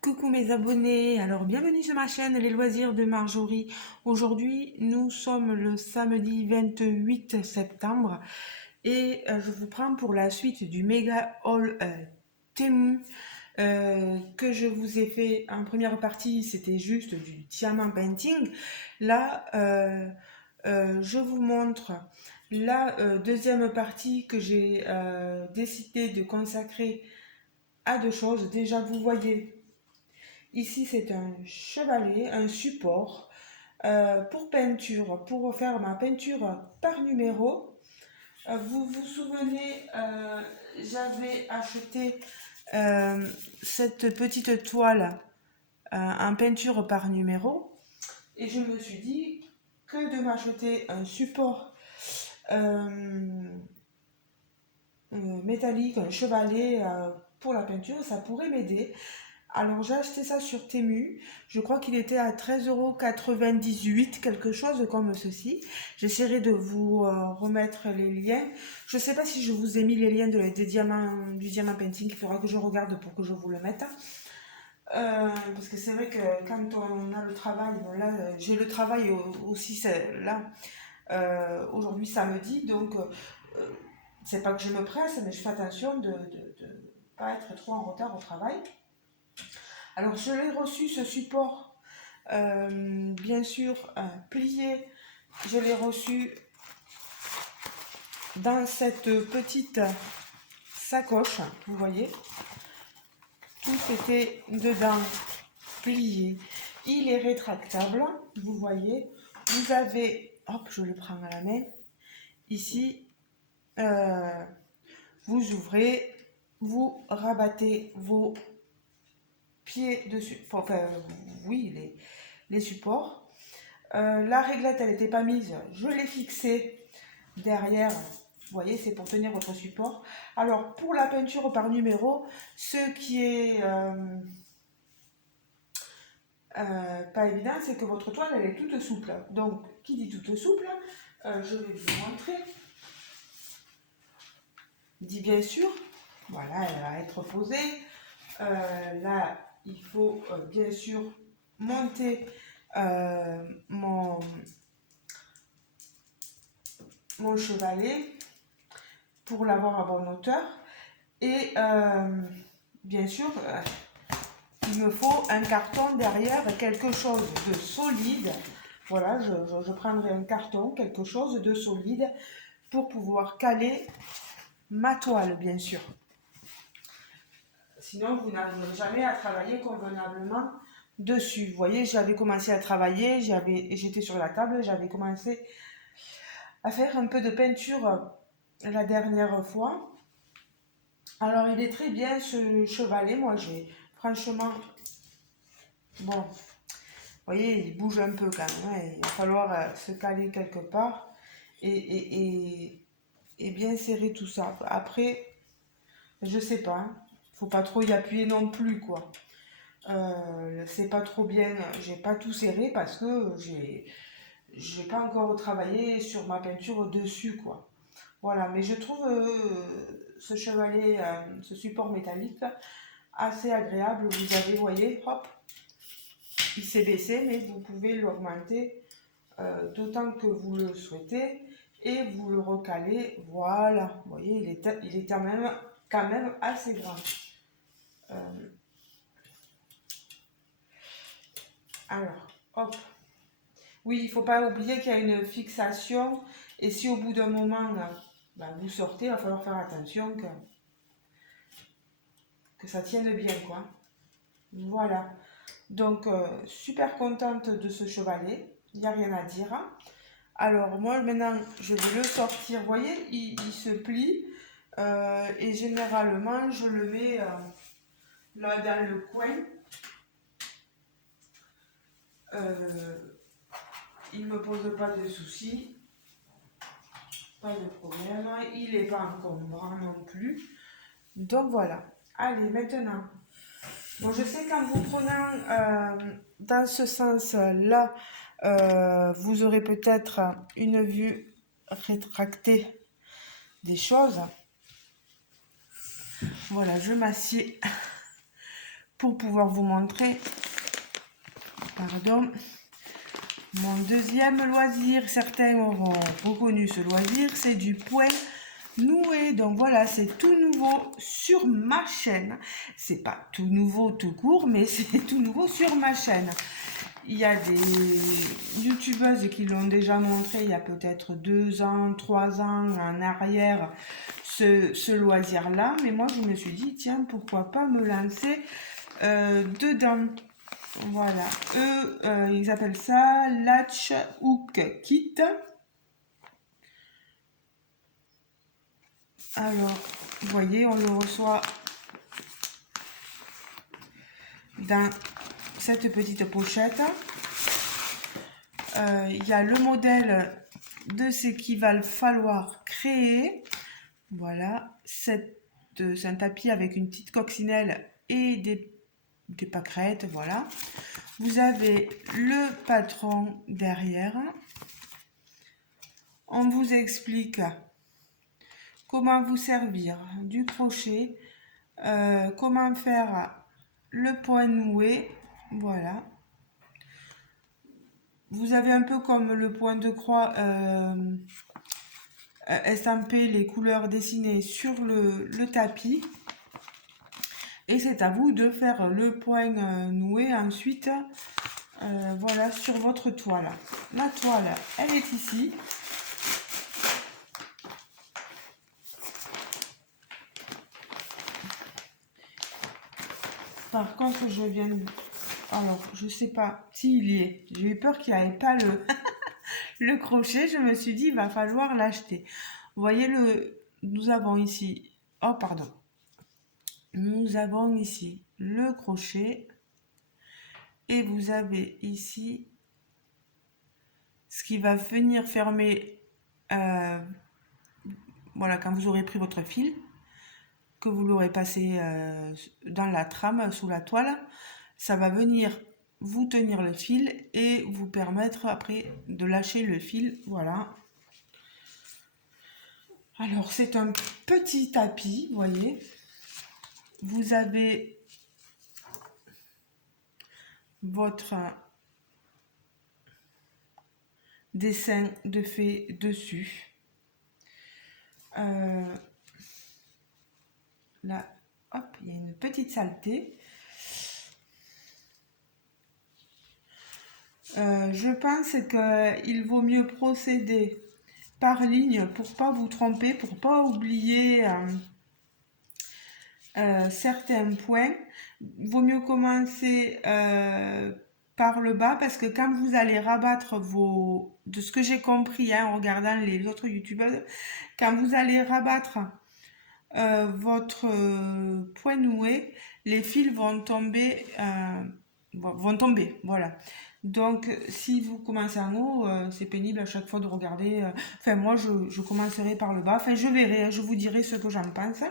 Coucou mes abonnés, alors bienvenue sur ma chaîne Les Loisirs de Marjorie. Aujourd'hui nous sommes le samedi 28 septembre et je vous prends pour la suite du méga haul Temu que je vous ai fait en première partie, c'était juste du diamant painting. Là je vous montre la deuxième partie que j'ai décidé de consacrer à deux choses. Déjà vous voyez. Ici, c'est un chevalet, un support pour peinture, pour faire ma peinture par numéro. Vous vous souvenez, j'avais acheté cette petite toile en peinture par numéro et je me suis dit que de m'acheter un support métallique, un chevalet pour la peinture, ça pourrait m'aider. Alors j'ai acheté ça sur Temu, je crois qu'il était à 13,98 €, quelque chose comme ceci. J'essaierai de vous remettre les liens. Je ne sais pas si je vous ai mis les liens des diamants, du diamant painting, il faudra que je regarde pour que je vous le mette. Parce que c'est vrai que quand on a le travail, bon là j'ai le travail aussi là, aujourd'hui samedi, donc c'est pas que je me presse, mais je fais attention de ne pas être trop en retard au travail. Alors je l'ai reçu ce support, bien sûr plié, je l'ai reçu dans cette petite sacoche, vous voyez, tout était dedans plié. Il est rétractable, vous voyez, vous avez, hop, je le prends à la main, ici, vous ouvrez, vous rabattez vos pieds dessus, enfin oui, les supports. La réglette, elle n'était pas mise, je l'ai fixée derrière. Vous voyez, c'est pour tenir votre support. Alors, pour la peinture par numéro, ce qui est pas évident, c'est que votre toile, elle est toute souple. Donc, qui dit toute souple, je vais vous montrer. Dit bien sûr, voilà, elle va être posée. Là, il faut bien sûr monter mon chevalet pour l'avoir à bonne hauteur. Et bien sûr, il me faut un carton derrière, quelque chose de solide. Voilà, je prendrai un carton, quelque chose de solide pour pouvoir caler ma toile, bien sûr. Sinon, vous n'arriverez jamais à travailler convenablement dessus. Vous voyez, j'avais commencé à travailler, j'étais sur la table, j'avais commencé à faire un peu de peinture la dernière fois. Alors, il est très bien ce chevalet. Moi, j'ai franchement, bon, vous voyez, il bouge un peu quand même, hein. Il va falloir se caler quelque part et bien serrer tout ça. Après, je sais pas, hein. Faut pas trop y appuyer non plus, quoi. C'est pas trop bien, j'ai pas tout serré parce que j'ai pas encore travaillé sur ma peinture dessus, quoi. Voilà, mais je trouve ce chevalet, ce support métallique assez agréable. Vous avez, vous voyez, hop, il s'est baissé, mais vous pouvez l'augmenter d'autant que vous le souhaitez et vous le recalez. Voilà, vous voyez, il est quand même assez grand. Alors, hop. Oui, il ne faut pas oublier qu'il y a une fixation et si au bout d'un moment vous sortez, il va falloir faire attention que ça tienne bien, quoi. Voilà. Donc, super contente de ce chevalet, il n'y a rien à dire. Alors, moi, maintenant, je vais le sortir. Vous voyez, il se plie et généralement, je le mets là dans le coin. Il ne me pose pas de soucis, pas de problème. Il n'est pas encombrant non plus. Donc, voilà. Allez, maintenant. Bon, je sais qu'en vous prenant dans ce sens-là, vous aurez peut-être une vue rétractée des choses. Voilà, je m'assieds pour pouvoir vous montrer, pardon, mon deuxième loisir. Certains auront reconnu ce loisir, c'est du point noué. Donc voilà, c'est tout nouveau sur ma chaîne. C'est pas tout nouveau tout court, mais c'est tout nouveau sur ma chaîne. Il y a des youtubeuses qui l'ont déjà montré il y a peut-être 2 ans, 3 ans en arrière, ce loisir-là. Mais moi, je me suis dit, tiens, pourquoi pas me lancer dedans. Voilà. Eux, ils appellent ça Latch Hook Kit. Alors, vous voyez, on le reçoit dans cette petite pochette. Il y a le modèle de ce qu'il va falloir créer. Voilà, c'est un tapis avec une petite coccinelle et des pâquerettes, voilà. Vous avez le patron derrière. On vous explique comment vous servir du crochet, comment faire le point noué, voilà. Vous avez un peu comme le point de croix estampé, les couleurs dessinées sur le tapis. Et c'est à vous de faire le point noué ensuite, voilà, sur votre toile. La toile, elle est ici. Par contre, je viens de... Alors, je sais pas s'il y est. J'ai eu peur qu'il n'y avait pas le crochet. Je me suis dit, il va falloir l'acheter. Vous voyez, nous avons ici... Oh, pardon. Nous avons ici le crochet. Et vous avez ici ce qui va venir fermer... voilà, quand vous aurez pris votre fil, que vous l'aurez passé dans la trame, sous la toile, ça va venir vous tenir le fil et vous permettre après de lâcher le fil. Voilà. Alors, c'est un petit tapis, vous voyez. Vous avez votre dessin de fée dessus. Là, hop, il y a une petite saleté. Je pense qu'il vaut mieux procéder par ligne pour pas vous tromper, pour pas oublier certains points. Il vaut mieux commencer par le bas parce que quand vous allez rabattre de ce que j'ai compris en regardant les autres youtubeurs, quand vous allez rabattre votre point noué, les fils vont tomber, voilà. Donc, si vous commencez en haut, c'est pénible à chaque fois de regarder. Enfin, moi, je commencerai par le bas. Enfin, je verrai, je vous dirai ce que j'en pense.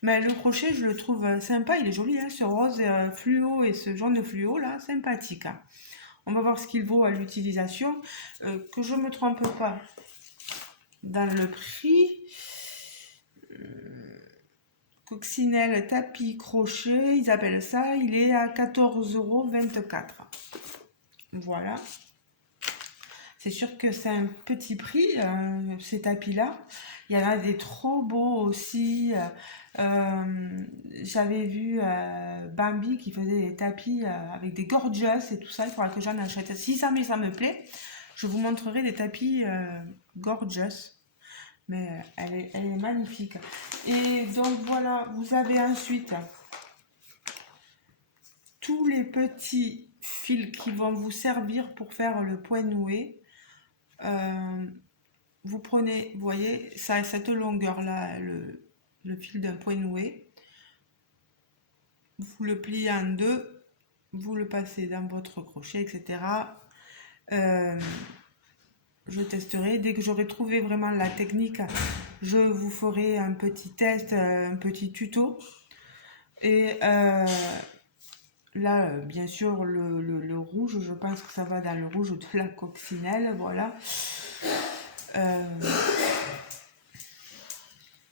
Mais le crochet, je le trouve sympa. Il est joli, hein, ce rose fluo et ce jaune fluo, là, sympathique. Hein. On va voir ce qu'il vaut à l'utilisation. Que je ne me trompe pas dans le prix. Coccinelle, tapis, crochet, ils appellent ça. Il est à 14,24 €. Voilà. C'est sûr que c'est un petit prix, ces tapis-là. Il y en a des trop beaux aussi. J'avais vu Bambi qui faisait des tapis avec des gorgeous et tout ça. Il faudra que j'en achète. Si ça me plaît, je vous montrerai des tapis gorgeous. Mais elle est magnifique. Et donc voilà, vous avez ensuite tous les petits fils qui vont vous servir pour faire le point noué. Vous prenez, vous voyez, ça a cette longueur-là, le fil d'un point noué. Vous le pliez en deux, vous le passez dans votre crochet, etc. Je testerai. Dès que j'aurai trouvé vraiment la technique, je vous ferai un petit test, un petit tuto. Et là, bien sûr, le rouge, je pense que ça va dans le rouge de la coccinelle, voilà.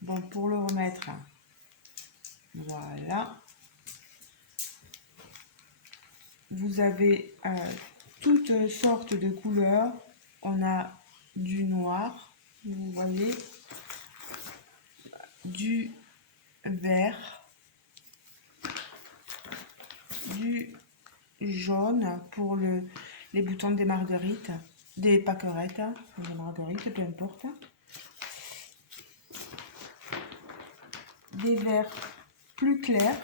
Bon, pour le remettre, voilà. vous avez toutes sortes de couleurs. On a du noir, vous voyez, du vert, du jaune pour les boutons des marguerites, des pâquerettes, des marguerites, peu importe. Des verts plus clairs,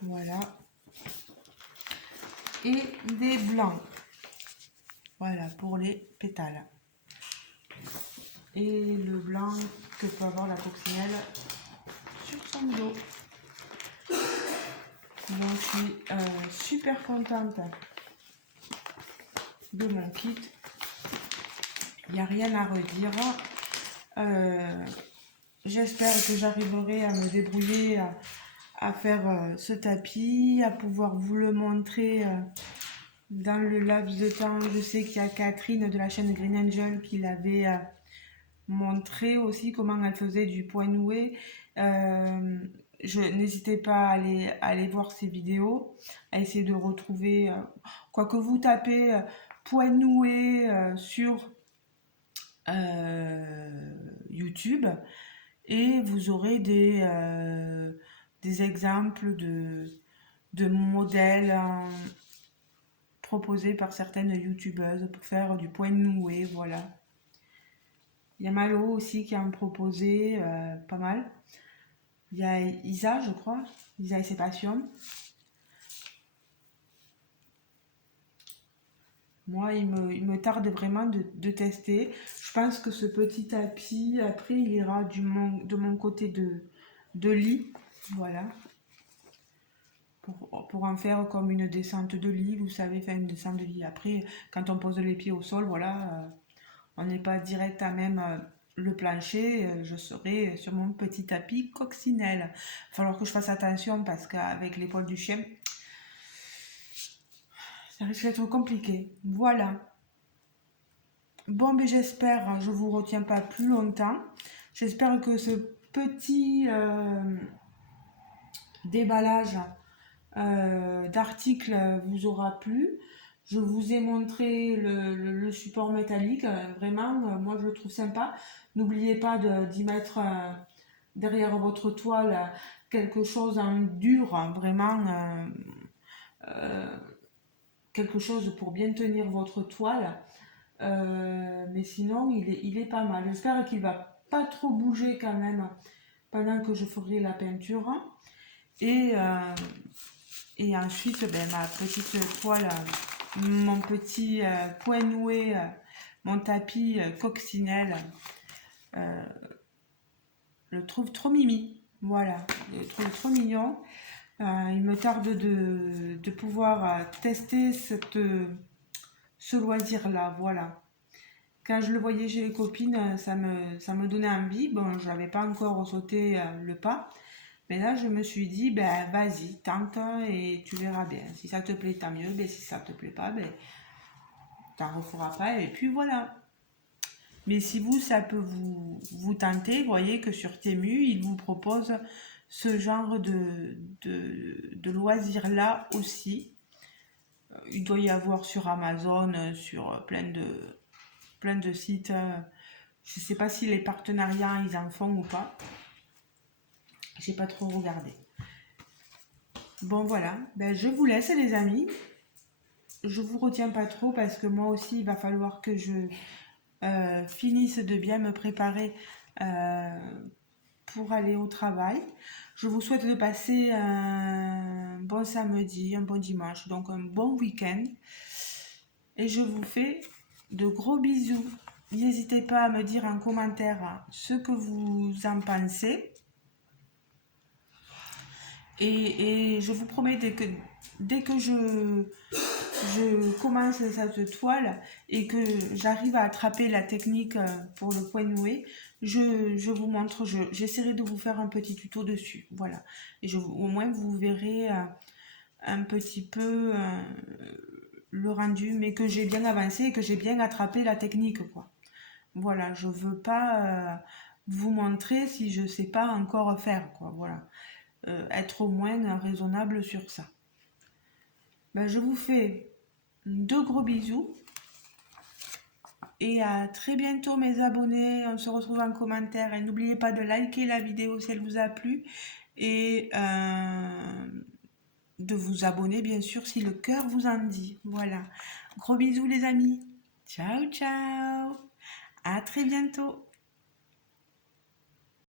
voilà, et des blancs, voilà, pour les pétales. Et le blanc que peut avoir la coccinelle sur son dos. Donc je suis super contente de mon kit. Il n'y a rien à redire. J'espère que j'arriverai à me débrouiller à faire ce tapis, à pouvoir vous le montrer dans le laps de temps. Je sais qu'il y a Catherine de la chaîne Green Angel qui l'avait montré aussi comment elle faisait du point noué. N'hésitez pas à aller voir ces vidéos, à essayer de retrouver, quoi que vous tapez point noué sur YouTube, et vous aurez des exemples de modèles proposés par certaines youtubeuses pour faire du point noué, voilà. Il y a Malo aussi qui a en proposé pas mal. Il y a Isa, je crois, Isa et ses passions. Moi, il me tarde vraiment de tester. Je pense que ce petit tapis, après, il ira de mon côté de lit. Voilà. Pour en faire comme une descente de lit, vous savez, faire une descente de lit. Après, quand on pose les pieds au sol, voilà, on n'est pas direct à même le plancher. Je serai sur mon petit tapis coccinelle. Il va falloir que je fasse attention parce qu'avec l'épaule du chien, ça risque d'être compliqué. Voilà. Bon, mais j'espère, je vous retiens pas plus longtemps. J'espère que ce petit déballage d'articles vous aura plu. Je vous ai montré le support métallique. Vraiment, moi je le trouve sympa. N'oubliez pas d'y mettre derrière votre toile quelque chose en dur, hein, vraiment quelque chose pour bien tenir votre toile. Mais sinon, il est pas mal. J'espère qu'il va pas trop bouger quand même pendant que je ferai la peinture. Et ensuite, ben, ma petite toile, mon petit point noué, mon tapis coccinelle, le trouve trop mimi. Voilà, je le trouve trop mignon. Il me tarde de pouvoir tester ce loisir-là, voilà. Quand je le voyais chez les copines, ça me donnait envie. Bon, je n'avais pas encore sauté le pas. Mais là, je me suis dit, ben vas-y, tente et tu verras bien. Si ça te plaît, tant mieux. Ben, si ça te plaît pas, ben t'en referas pas. Et puis voilà. Mais si vous, ça peut vous tenter, vous voyez que sur Temu, ils vous proposent ce genre de loisirs-là aussi. Il doit y avoir sur Amazon, sur plein de sites. Je ne sais pas si les partenariats, ils en font ou pas. J'ai pas trop regardé. Bon voilà, ben, je vous laisse les amis. Je vous retiens pas trop parce que moi aussi, il va falloir que je finisse de bien me préparer pour aller au travail. Je vous souhaite de passer un bon samedi, un bon dimanche, donc un bon week-end. Et je vous fais de gros bisous. N'hésitez pas à me dire en commentaire ce que vous en pensez. Et je vous promets, dès que je commence cette toile et que j'arrive à attraper la technique pour le point noué, je vous montre, j'essaierai de vous faire un petit tuto dessus. Voilà. Et au moins, vous verrez un petit peu le rendu, mais que j'ai bien avancé et que j'ai bien attrapé la technique, quoi. Voilà, je veux pas vous montrer si je sais pas encore faire, quoi. Voilà. Être au moins raisonnable sur ça. Ben, je vous fais de gros bisous et à très bientôt mes abonnés. On se retrouve en commentaire et n'oubliez pas de liker la vidéo si elle vous a plu et de vous abonner bien sûr si le cœur vous en dit. Voilà. Gros bisous les amis. Ciao ciao. À très bientôt.